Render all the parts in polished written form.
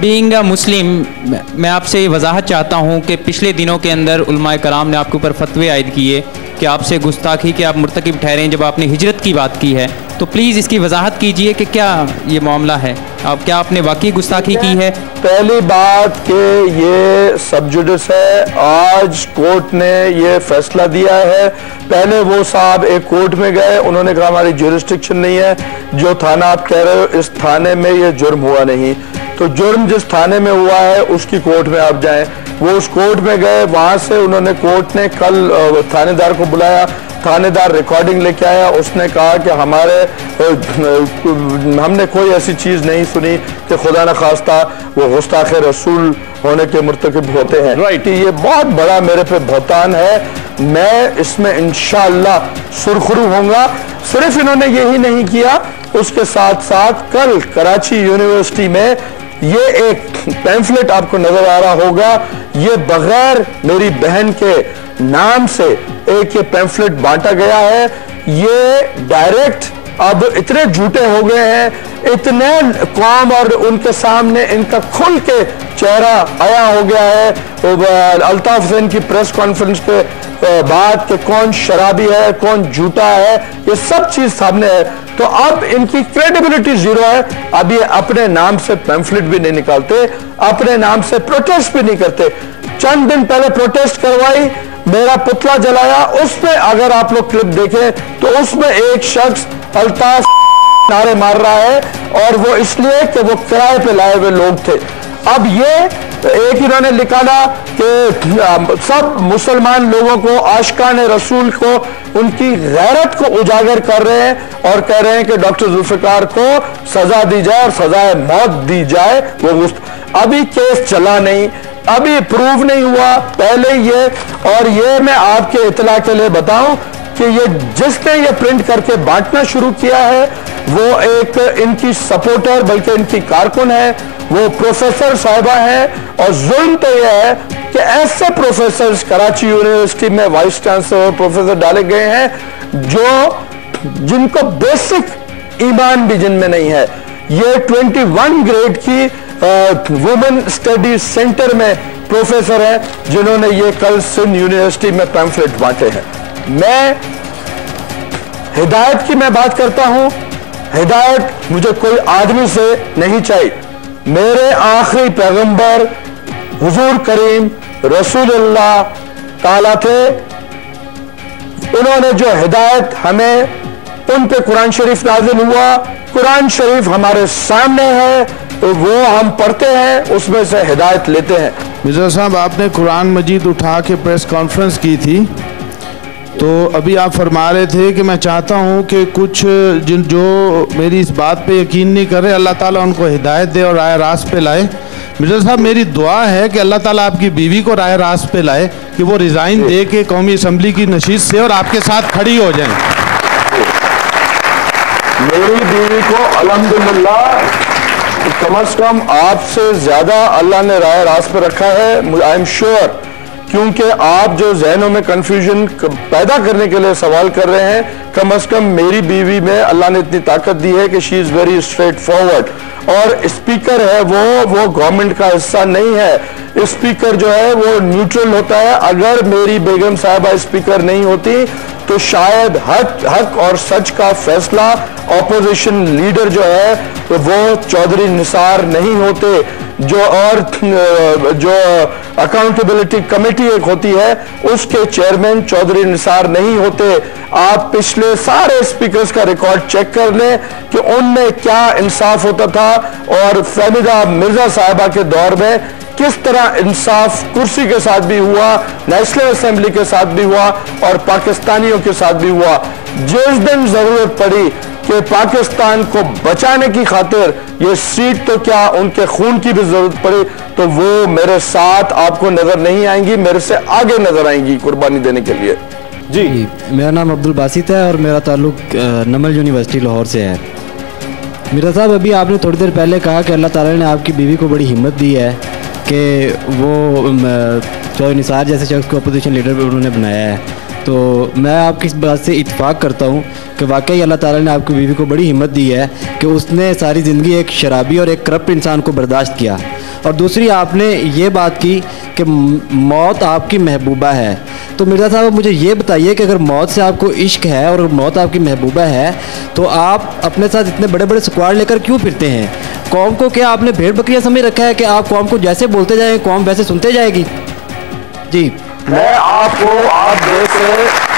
Being a मुस्लिम, मैं आपसे वजाहत चाहता हूँ कि पिछले दिनों के अंदर उलमाए कराम ने आपके ऊपर फतवे आयद किए कि आपसे गुस्ताखी के आप मुर्तकिब ठहरे जब आपने हिजरत की बात की है, तो प्लीज़ इसकी वजाहत कीजिए कि क्या ये मामला है, आप क्या आपने वाकई गुस्ताखी की है? पहली बात कि ये सब जुडिस है, आज कोर्ट ने ये फैसला दिया है। पहले वो साहब एक कोर्ट में गए, उन्होंने कहा हमारी ज्यूरिस्डिक्शन नहीं है, जो थाना आप कह रहे हो इस थाने में ये जुर्म हुआ नहीं, तो जुर्म जिस थाने में हुआ है उसकी कोर्ट में आप जाएं। वो उस कोर्ट में गए, वहां से उन्होंने, कोर्ट ने कल थानेदार को बुलाया, थानेदार रिकॉर्डिंग लेके आया, उसने कहा कि हमने कोई ऐसी चीज नहीं सुनी कि खुदा न खास्ता वो गुस्ताख रसूल होने के मुर्तकिब होते हैं। राइट, ये बहुत बड़ा मेरे पे बहतान है, मैं इसमें इंशाअल्लाह सुरखरू होऊंगा। सिर्फ इन्होंने यही नहीं किया, उसके साथ साथ कल कराची यूनिवर्सिटी में ये एक पैम्फलेट आपको नजर आ रहा होगा, ये बगैर मेरी बहन के नाम से एक ये पैम्फलेट बांटा गया है। ये डायरेक्ट अब इतने झूठे हो गए हैं, इतने कौम और उनके सामने इनका खुल के चेहरा आया हो गया है। अल्ताफ हुसैन की प्रेस कॉन्फ्रेंस के बाद कि कौन शराबी है, कौन झूठा है, ये सब चीज सामने है। तो अब इनकी क्रेडिबिलिटी जीरो है। अब ये अपने नाम से पैम्फलेट भी नहीं निकालते, अपने नाम से प्रोटेस्ट भी नहीं करते। चंद दिन पहले प्रोटेस्ट करवाई, मेरा पुतला जलाया, उसमें अगर आप लोग क्लिप देखें तो उसमें एक शख्स अल्ताफ नारे मार रहा है, और वो इसलिए कि वो किराए पे लाए हुए लोग थे। अब ये एक इन्होंने निकाला कि सब मुसलमान लोगों को, आशिकाने रसूल को, उनकी गैरत को उजागर कर रहे हैं और कह रहे हैं कि डॉक्टर जुल्फिकार को सजा दी जाए और सजाए मौत दी जाए। वो अभी केस चला नहीं, अभी प्रूव नहीं हुआ पहले ये। और ये मैं आपके इतला के लिए बताऊं कि ये जिसने ये प्रिंट करके बांटना शुरू किया है वो एक इनकी सपोर्टर बल्कि इनकी कारकुन है, वो प्रोफेसर साहिबा है। और जुल्म तो यह है कि ऐसे प्रोफेसर कराची यूनिवर्सिटी में वाइस चांसलर प्रोफेसर डाले गए हैं जिनको बेसिक ईमान भी जिनमें नहीं है। ये 21 ग्रेड की वुमेन स्टडी सेंटर में प्रोफेसर हैं जिन्होंने ये कल सिंध यूनिवर्सिटी में पैम्फलेट बांटे हैं। मैं हिदायत की मैं बात करता हूं, हिदायत मुझे कोई आदमी से नहीं चाहिए। मेरे आखिरी पैगंबर हुजूर करीम रसूलुल्लाह ताला थे, उन्होंने जो हिदायत हमें, उन पे कुरान शरीफ नाजिल हुआ, कुरान शरीफ हमारे सामने है, तो वो हम पढ़ते हैं, उसमें से हिदायत लेते हैं। मिर्जा साहब, आपने कुरान मजीद उठा के प्रेस कॉन्फ्रेंस की थी, तो अभी आप फरमा रहे थे कि मैं चाहता हूं कि कुछ जो मेरी इस बात पे यकीन नहीं कर रहे, अल्लाह ताला उनको हिदायत दे और राय रास्त पे लाए। मिर्जा साहब, मेरी दुआ है कि अल्लाह ताला आपकी बीवी को राय रास्त पे लाए कि वो रिज़ाइन दे के कौमी असम्बली की नशीस से और आपके साथ खड़ी हो जाएं। मेरी बीवी को अल्हम्दुलिल्लाह कम अज कम आपसे ज्यादा अल्लाह ने राय रास्त पे रखा है, आई एम श्योर, क्योंकि आप जो जहनों में कंफ्यूजन पैदा करने के लिए सवाल कर रहे हैं, कम अज कम मेरी बीवी में अल्लाह ने इतनी ताकत दी है कि she is very straight forward. और स्पीकर है वो गवर्नमेंट का हिस्सा नहीं है। स्पीकर जो है वो न्यूट्रल होता है। अगर मेरी बेगम साहिबा स्पीकर नहीं होती तो शायद हक और सच का फैसला ऑपोजिशन लीडर जो है वो चौधरी निसार नहीं होते, जो अकाउंटेबिलिटी कमेटी एक होती है उसके चेयरमैन चौधरी निसार नहीं होते। आप पिछले सारे स्पीकर्स का रिकॉर्ड चेक कर लें कि उनमें क्या इंसाफ होता था, और फहमीदा मिर्जा साहिबा के दौर में किस तरह इंसाफ कुर्सी के साथ भी हुआ, नेशनल असेंबली के साथ भी हुआ और पाकिस्तानियों के साथ भी हुआ। जिस दिन जरूरत पड़ी कि पाकिस्तान को बचाने की खातिर ये सीट तो क्या उनके खून की भी जरूरत पड़ी तो वो मेरे साथ आपको नजर नहीं आएंगी, मेरे से आगे नजर आएंगी कुर्बानी देने के लिए। जी, मेरा नाम अब्दुल बासित है और मेरा ताल्लुक नमल यूनिवर्सिटी लाहौर से है। मिर्जा साहब, अभी आपने थोड़ी देर पहले कहा कि अल्लाह ताला ने आपकी बीवी को बड़ी हिम्मत दी है कि वो चौधरी निसार जैसे शख्स को अपोजिशन लीडर उन्होंने बनाया है। तो मैं आपकी इस बात से इत्तेफाक करता हूँ कि वाकई अल्लाह ताला ने आपकी बीवी को बड़ी हिम्मत दी है कि उसने सारी ज़िंदगी एक शराबी और एक करप्ट इंसान को बर्दाश्त किया। और दूसरी आपने ये बात की कि मौत आपकी महबूबा है। तो मिर्ज़ा साहब मुझे ये बताइए कि अगर मौत से आपको इश्क है और मौत आपकी महबूबा है तो आप अपने साथ इतने बड़े बड़े स्क्वाड लेकर क्यों फिरते हैं? कौम को क्या आपने भेड़ बकरियां समझ रखा है कि आप कौम को जैसे बोलते जाएंगे कौम वैसे सुनते जाएगी? जी मैं आपको आप जैसे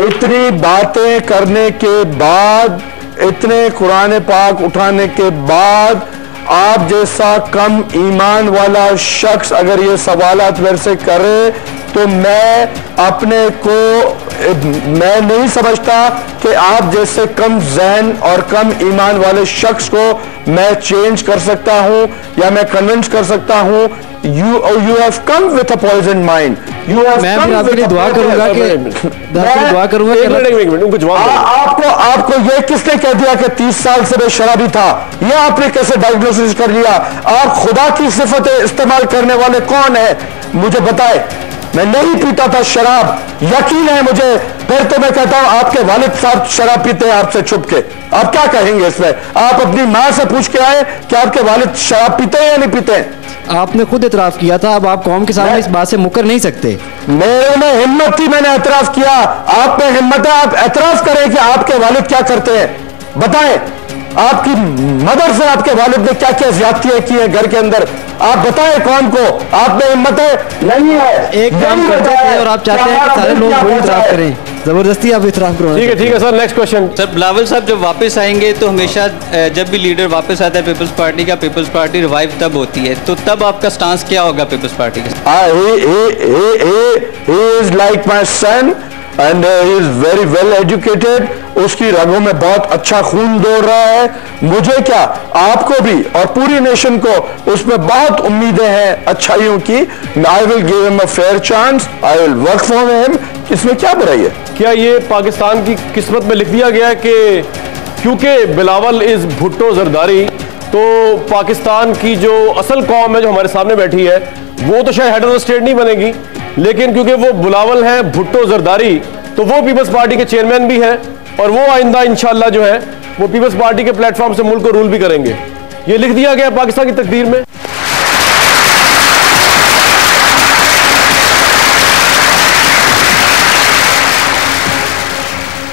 इतनी बातें करने के बाद, इतने कुरान पाक उठाने के बाद, आप जैसा कम ईमान वाला शख्स अगर ये सवालात मेरे से करे तो मैं अपने को मैं नहीं समझता कि आप जैसे कम ज़हन और कम ईमान वाले शख्स को मैं चेंज कर सकता हूं या मैं कन्विंस कर सकता हूं। You have come with a poisoned mind. मैं भी आपके लिए दुआ करूंगा आपको ये किसने कह दिया कि 30 साल से मैं शराबी था? ये आपने कैसे डायग्नोसिस कर लिया? आप खुदा की सिफतें इस्तेमाल करने वाले कौन है मुझे बताए। मैं नहीं पीता था शराब, यकीन है मुझे। फिर तो मैं कहता हूं आपके वालिद साहब शराब पीते हैं आपसे छुप के। आप क्या कहेंगे इसमें? आप अपनी मां से पूछ के आए कि आपके वालिद शराब पीते हैं या नहीं पीते हैं? आपने खुद एतराफ किया था, अब आप कौम के सामने इस बात से मुकर नहीं सकते। मेरे में हिम्मत थी, मैंने एतराफ किया। आप में हिम्मत है, आप एतराफ करें कि आपके वालिद क्या करते हैं। बताएं आपकी मदर से आपके वालिद ने क्या क्या ज्यादतियां की है घर के अंदर, आप बताएं कौन को। आप में हिम्मत है? नहीं है। एक काम करते हैं और आप चाहते हैं कि सारे लोग वही इतराफ करें, जबरदस्ती आप इतराफ करो। ठीक है sir, next question. Sir Bilawal साहब जब वापस आएंगे तो हमेशा जब भी लीडर वापस आता है पीपल्स पार्टी का, पीपल्स पार्टी रिवाइव तब होती है, तो तब आपका स्टांस क्या होगा पीपल्स पार्टी का? he is like my son and he is very well educated. उसकी रगों में बहुत अच्छा खून दौड़ रहा है। मुझे क्या, आपको भी और पूरी नेशन को उसमें बहुत उम्मीदें हैं अच्छाइयों की। I will give him a fair chance. I will work for him. इसमें क्या बुराई है? क्या ये पाकिस्तान की किस्मत में लिख दिया गया कि क्योंकि बिलावल इज भुट्टो जरदारी तो पाकिस्तान की जो असल कौम है जो हमारे सामने बैठी है वो तो शायद हेड ऑफ द स्टेट नहीं बनेगी, लेकिन क्योंकि वो बिलावल है भुट्टो जरदारी तो वो पीपल्स पार्टी के चेयरमैन भी है और वो आइंदा इंशाल्लाह जो है वो पीपल्स पार्टी के प्लेटफॉर्म से मुल्क को रूल भी करेंगे। ये लिख दिया गया पाकिस्तान की तकदीर में।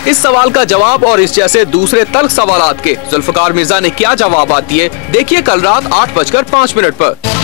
इस सवाल का जवाब और इस जैसे दूसरे तल्ख सवालात के जुल्फकार मिर्जा ने क्या जवाब दिए, देखिए कल रात 8:05 पर।